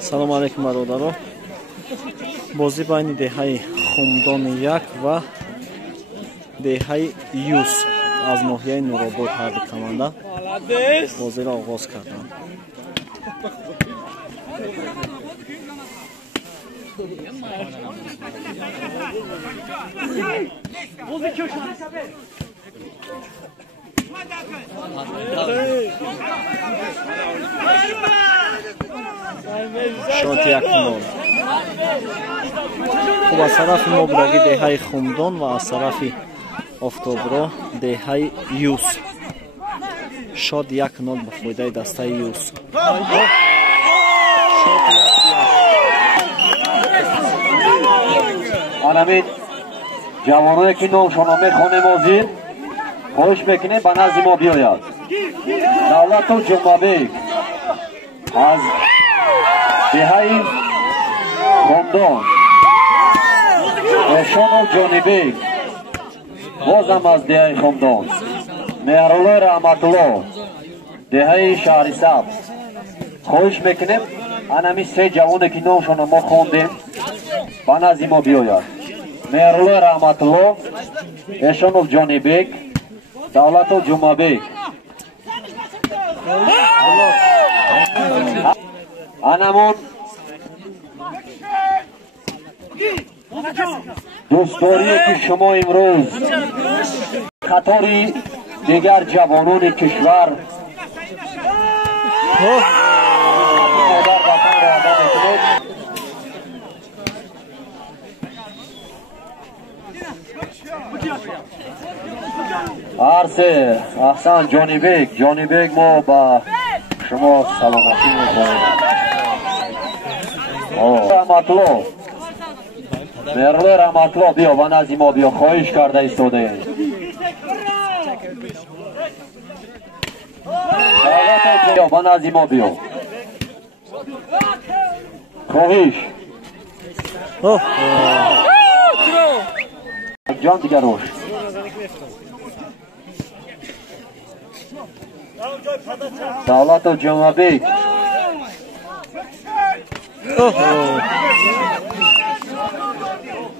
салом алейкум бародаро. Бозӣ байни деҳаи Хумдони 1 ва деҳаи Юс аз ноҳияи Нуробод ҳарду команда бозиро оғоз карданд. شوت 1-0. خب از طرف مبرگی دههای خمدان و از طرف آفتابرو دههای یوس. شوت 1-0 به فایده دسته یوس. آنامید جوانایی که نامشون میخونه موزید خواهش میکنه به نزد ما بیاید. دولت و جمعه از دههای خمدان اشان و جانبیک بازم از دههای خمدان مهرالله رحمتالله دههای شهر سبز خواهش میکنیم انمی سه جوانه که نامشون ما خوندیم به نزد ما بیاید. مهرالله رحمتالله اشان و جانبیک دولت و جمعه انمون دوستاری که شما امروز خطاری دیگر جوانان کشور عرصه احسان جانبیک ما با شما سلامتی میکنیم. رحمتالله مهرالله رحمتالله بیا و نزد ما بیا خواهش کرده ایستاده. بیا و نزد ما بیا خواهش جان دیگر روش دولت و جمعه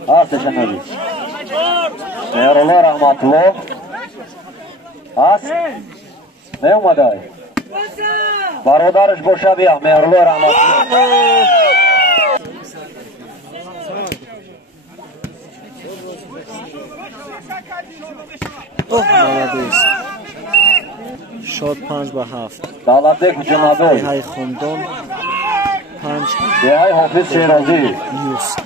هستش نبی مهرالله رحمتالله هست نیومده برادرش باشه بیا مهرالله رحمتالله شد 5-7 دولت یک جمعه دههای خمدان 5 دههای حافظ شیرازی یوس.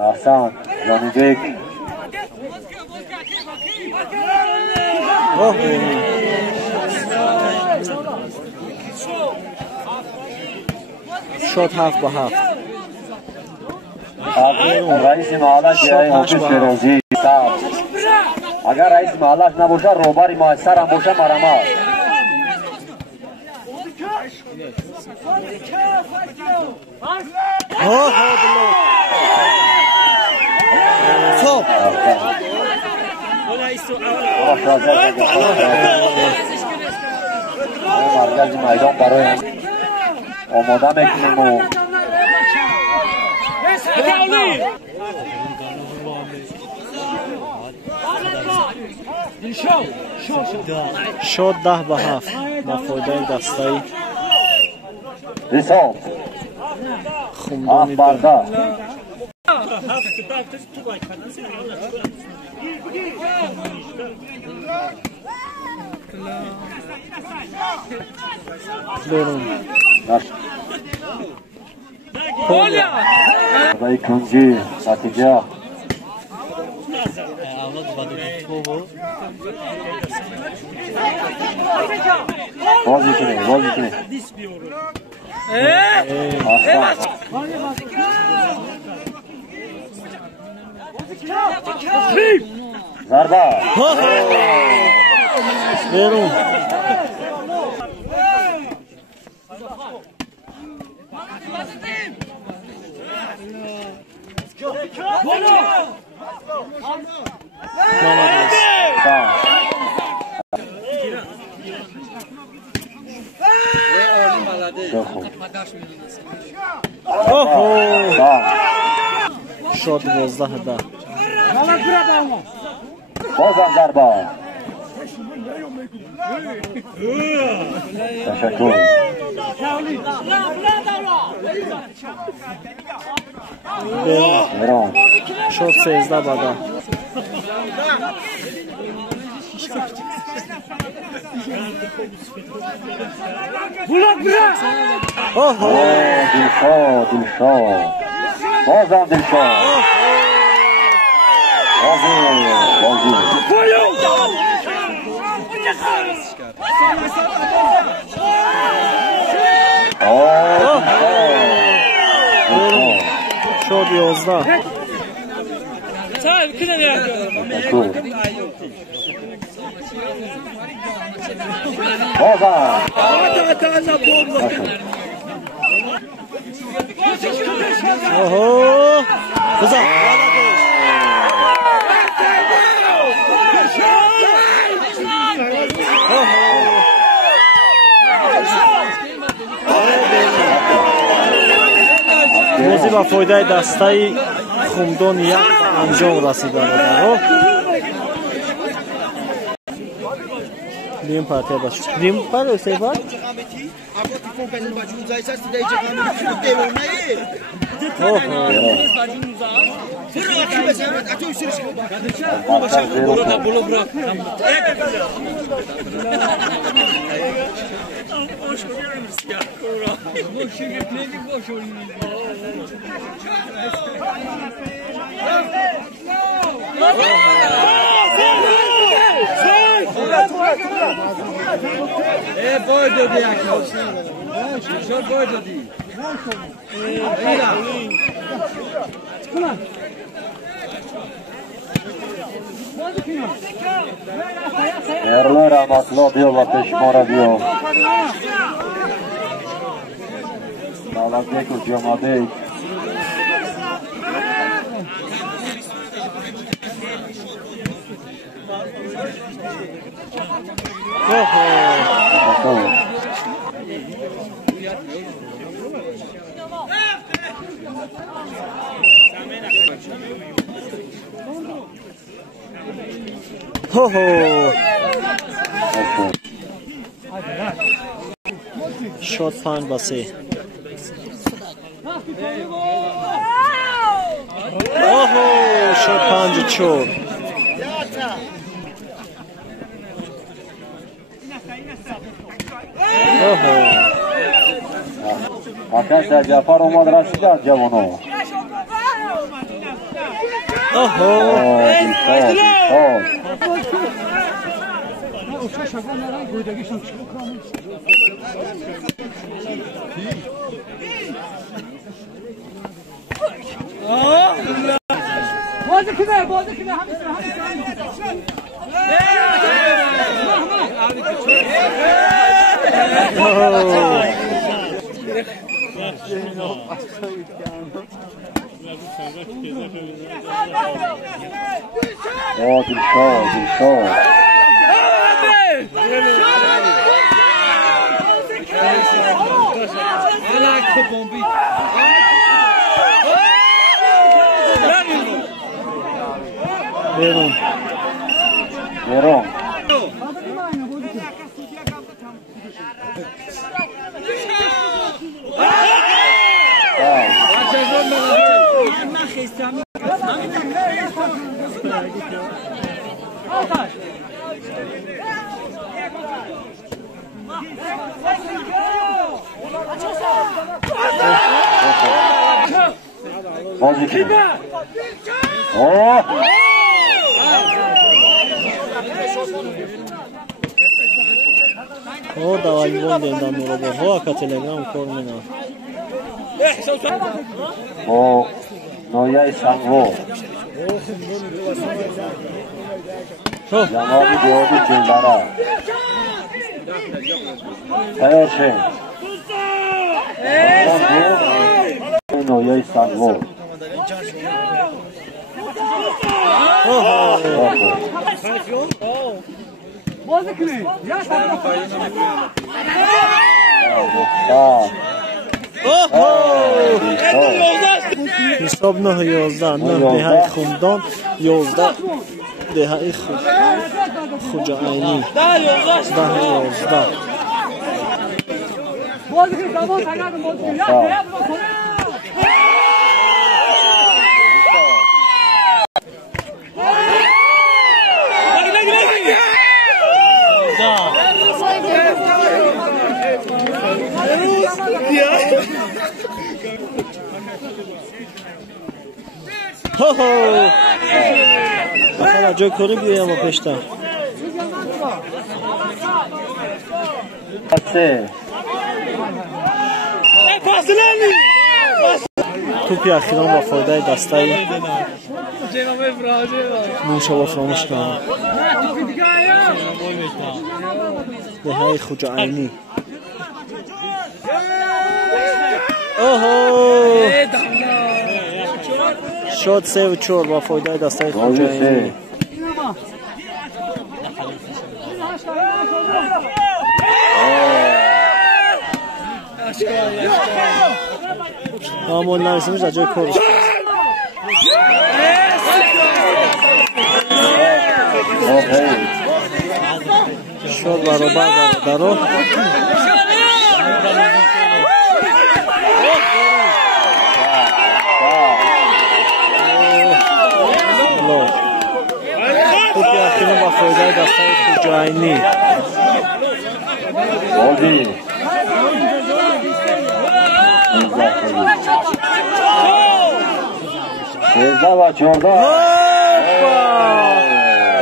احسان جانبیک شد 7-7 رئیس محلش دههای حافظ شیرازی اگر رئیس محلش نباشه روبری مؤثر هم باشه مرمت مرکز میدان برای آماده میکنیم و شد 10-7 با فایده دسته حساب خمدانی برده برون برای کنجی نتیجه باز میکنه ضربه برون شد 12-10. بازم ضربه. تشکر. برون شد 13-10. دلشاد بازم دلشاد شد 11. اوه بزن موزی با فایده دسته خمدان یک انجام رسیده بود. Lim partiya baş. Lim par öse var. boy dodi yaklaşık. Şort boy dodi. Erler Amatlo diyorlar peşmara diyor. Nalazek ucamadı. Ho ho. Shot pan basi. Oh ho, shot pan chor. Oh ho. Arkadaşlar Cafer Omar Raşid'e cevonu. Oh ho. Bazı kime hamisi. Dilşad. Verun. O da Limon dan nolo ho aka telegram kormena. O Noya Sango. Yamabi diyordu cildara. Her şey. Noya Sango. Bazı kime? Ya sen Oh ho. حساب 9-11 9 دههای خمدان 11 دههای خوجاینی 10-11 بازی کنید زمان تگرد بازی کنید بخیر جای کاری بیایم و پشتم توپی اخیران با فایده دسته نوشا با فراموش کنم دههای خوجاینی شد 3-4 با فایده دسته خوجاینی آمون نرسیمش در جای کارش شد برابر برادرو توپی اخیران با فایده دسته خوجاینی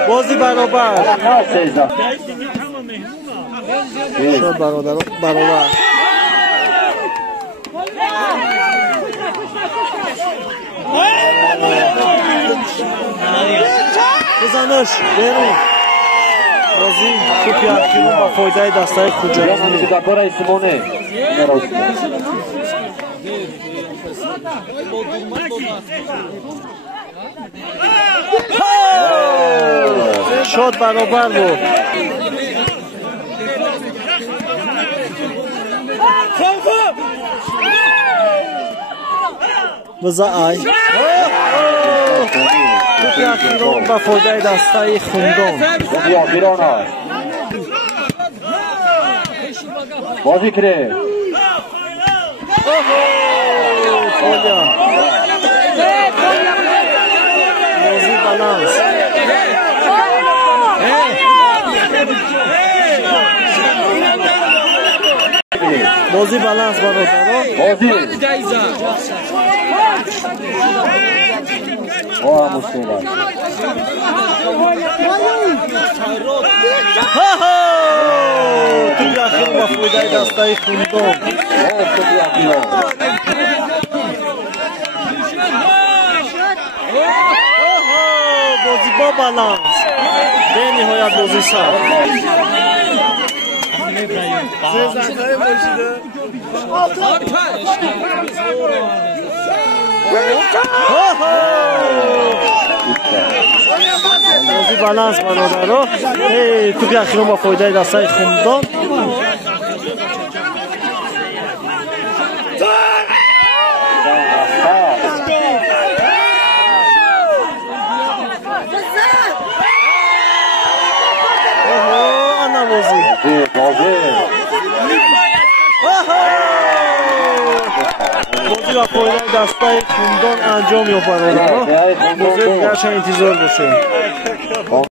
بازی برابر شد برابر بزنش بریم بازی توپی اخیران با فایده دسته خوجاینی شد برابر بود بزای توپی اخیران با فایده دسته خمدان بازی کرد بازی بالانس بازی بالانس برادران بازی توی اخیر با فایده دسته خمدان بازی با بالانس به نهایت بازی سر بازی بالانس برادرها توپی اخیران با فایده دسته خمدان بازی با فایده دسته خمدان انجام یافت برادرها. بازی دیگرش انتظار باشه.